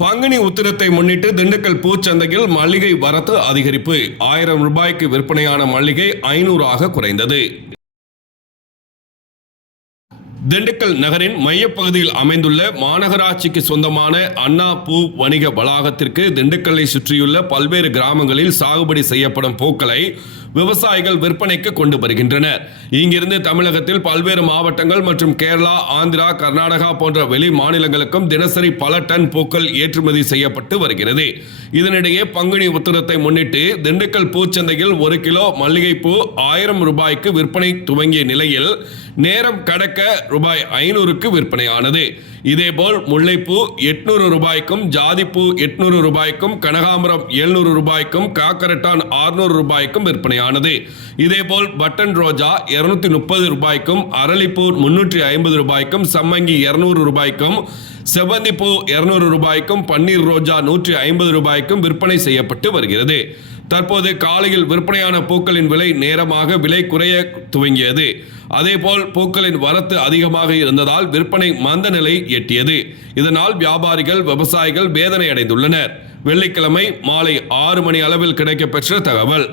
பங்குனி உத்திரத்தை முன்னிட்டு திண்டுக்கல் பூச்சந்தையில் மல்லிகை வரத்து அதிகரிப்பு. 1000 ரூபாய்க்கு விற்பனையான மல்லிகை 500 குறைந்தது. திண்டுக்கல் நகரின் மையப்பகுதியில் அமைந்துள்ள மாநகராட்சிக்கு சொந்தமான அண்ணா பூ வணிக வளாகத்திற்கு திண்டுக்கல்லை சுற்றியுள்ள பல்வேறு கிராமங்களில் சாகுபடி செய்யப்படும் பூக்களை விவசாயிகள் விற்பனைக்கு கொண்டு வருகின்றனர். இங்கிருந்து தமிழகத்தில் பல்வேறு மாவட்டங்கள் மற்றும் கேரளா, ஆந்திரா, கர்நாடகா போன்ற வெளி மாநிலங்களுக்கும் தினசரி பல டன் பூக்கள் ஏற்றுமதி செய்யப்பட்டு வருகிறது. இதனிடையே பங்குனி உத்திரத்தை முன்னிட்டு திண்டுக்கல் பூச்சந்தையில் 1 கிலோ மல்லிகைப்பூ 1000 ரூபாய்க்கு விற்பனை துவங்கிய நிலையில் நேரம் கடக்க ரூபாய் 500க்கு விற்பனையானது. இதேபோல் முல்லைப்பூ 800 ரூபாய்க்கும், ஜாதிப்பூ 800 ரூபாய்க்கும், கனகாம்பரம் 700 ரூபாய்க்கும், காக்கரட்டான் 600 ரூபாய்க்கும் விற்பனையானது. இதேபோல் பட்டன் ரோஜா 230 ரூபாய்க்கும், அரளிப்பூ 350 ரூபாய்க்கும், சம்மங்கி 200 ரூபாய்க்கும், செவ்வந்திப்பூ 200 ரூபாய்க்கும், பன்னீர் ரோஜா 150 ரூபாய்க்கும் விற்பனை செய்யப்பட்டு வருகிறது. தற்போது காலையில் விற்பனையான பூக்களின் விலை நேரமாக விலை குறைய துவங்கியது. அதேபோல் பூக்களின் வரத்து அதிகமாக இருந்ததால் விற்பனை மந்த நிலை எட்டியது. இதனால் வியாபாரிகள், விவசாயிகள் வேதனை அடைந்துள்ளனர். வெள்ளிக்கிழமை மாலை 6 மணி அளவில் கிடைக்கப்பெற்ற தகவல்.